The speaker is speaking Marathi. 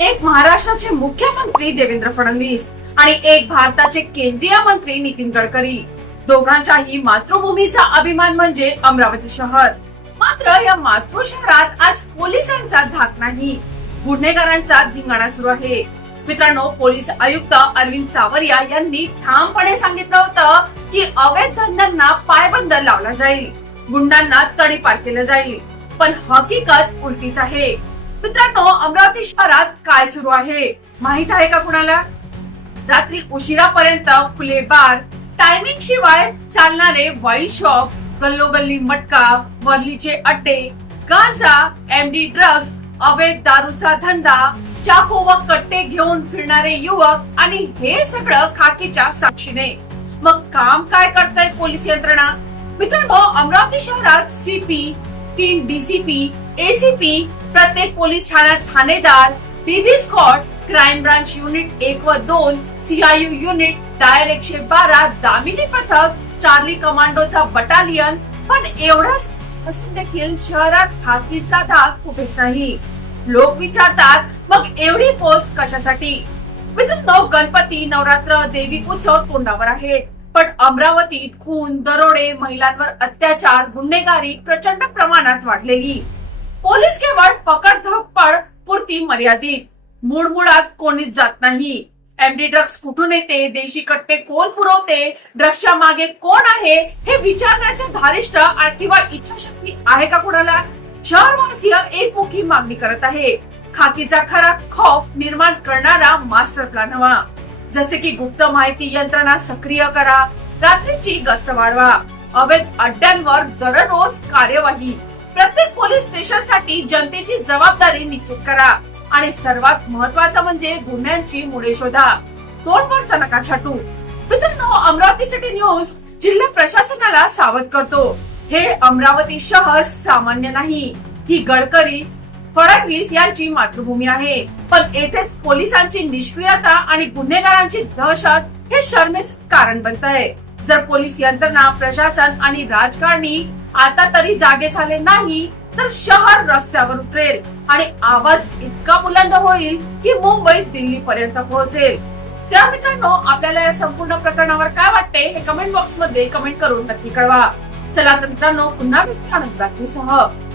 एक महाराष्ट्राचे मुख्यमंत्री देवेंद्र फडणवीस आणि एक भारताचे केंद्रीय मंत्री नितीन गडकरी. दोघांच्याही मातृभूमीचा अभिमान म्हणजे अमरावती शहर. मात्र या मातृ शहरात आज पोलिसांचा धाक नाही. गुन्हेगारांचा धिंगाणा सुरू आहे. मित्रांनो पोलीस आयुक्त अरविंद सावरिया यांनी ठामपणे सांगितलं होतं की अवैध धंद्यांना पायबंद लावला जाईल. गुंडांना तडीपार केलं जाईल. पण हकीकत उलटीच आहे. मित्रांनो अमरावती शहरात काय सुरू आहे? माहीत आहे का कुणाला? रात्री उशिरापर्यंत खुले बार टायमिंग शिवाय चालणारे वाईन शॉप गल्लोगल्ली मटका वरलीचे अड्डे गांजा एमडी ड्रग्ज अवैध दारूचा धंदा चाकू व कट्टे घेऊन फिरणारे युवक आणि हे सगळं खाकीच्या साक्षीने. मग काम काय करताय पोलीस यंत्रणा? मित्रांनो अमरावती शहरात सीपी तीन डीसीपी एसीपी प्रत्येक पोलीस ठाण्यात ठाणेदार BB squad crime branch unit एक व दोन सीआययू युनिट डायर एकशे बारा दामिनी पथक चार्ली कमांडोचा बटालियन पण एवढंच असून देखील शहरात खाकीचा धाक कुठेच नाही. लोक विचारतात मग एवढी फोर्स कशासाठी? मित्रांनो गणपती नवरात्र देवी उत्सव तोंडावर आहे पण अमरावतीत खून दरोडे महिलांवर अत्याचार गुन्हेगारी प्रचंड प्रमाणात वाढलेली. पोलीस केवळ पकड धप्पड पुरती मर्यादित. मूळ कोणीच जात नाही. एमडी ड्रग्ज कुठून येते? देशी कट्टे कोण पुरवते? ड्रग्सच्या मागे कोण आहे? हे विचारण्याच्या धारिष्ट किंवा इच्छाशक्ती आहे का कुणाला? शहरवासीय एकमुखी मागणी करत आहे. खाकीचा खरा खौफ निर्माण करणारा मास्टर प्लॅन हवा. जसे की गुप्त माहिती यंत्रणा सक्रिय करा रात्रीची गस्त वाढवा. अवैध अड्ड्यांवर दररोज कार्यवाही. प्रत्येक पोलीस स्टेशनसाठी जनतेची जबाबदारी निश्चित करा. आणि सर्वात महत्वाचं म्हणजे गुन्ह्यांची मुळे शोधा. तोंडवरचा नका छाटू. मित्रांनो अमरावती सिटी न्यूज जिल्हा प्रशासनाला सावध करतो. हे अमरावती शहर सामान्य नाही. ही गडकरी फडणवीस यांची मातृभूमी आहे. पण येथेच पोलिसांची निष्क्रियता आणि गुन्हेगारांची दहशत हे शर्मेच कारण बनत आहे जर पोलीस यंत्रणा प्रशासन आणि राजकारणी आता तरी जागे झाले नाही तर शहर रस्त्यावर उतरेल आणि आवाज इतका बुलंद होईल की मुंबई दिल्ली पर्यंत पोहोचेल. त्या मित्रांनो आपल्याला या संपूर्ण प्रकरणावर काय वाटते हे कमेंट बॉक्समध्ये कमेंट करून नक्की कळवा. चला तर मित्रांनो पुन्हा भेटूया बातमीसह